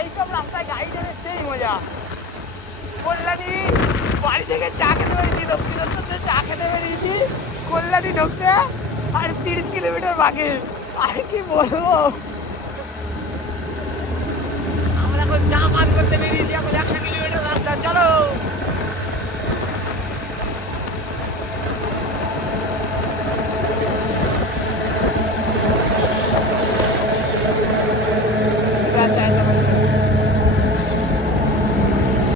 এইসব রাস্তায় গাড়ি টানে সেই মজা। কল্যাণী বাড়ি থেকে চা খেতে বেরিয়েছি, দক্ষিণেশ্বর থেকে চা খেতে বেরিয়েছি, কল্যাণী ঢুকতে আর 30 কিলোমিটার বাকি। আর কি বলবো।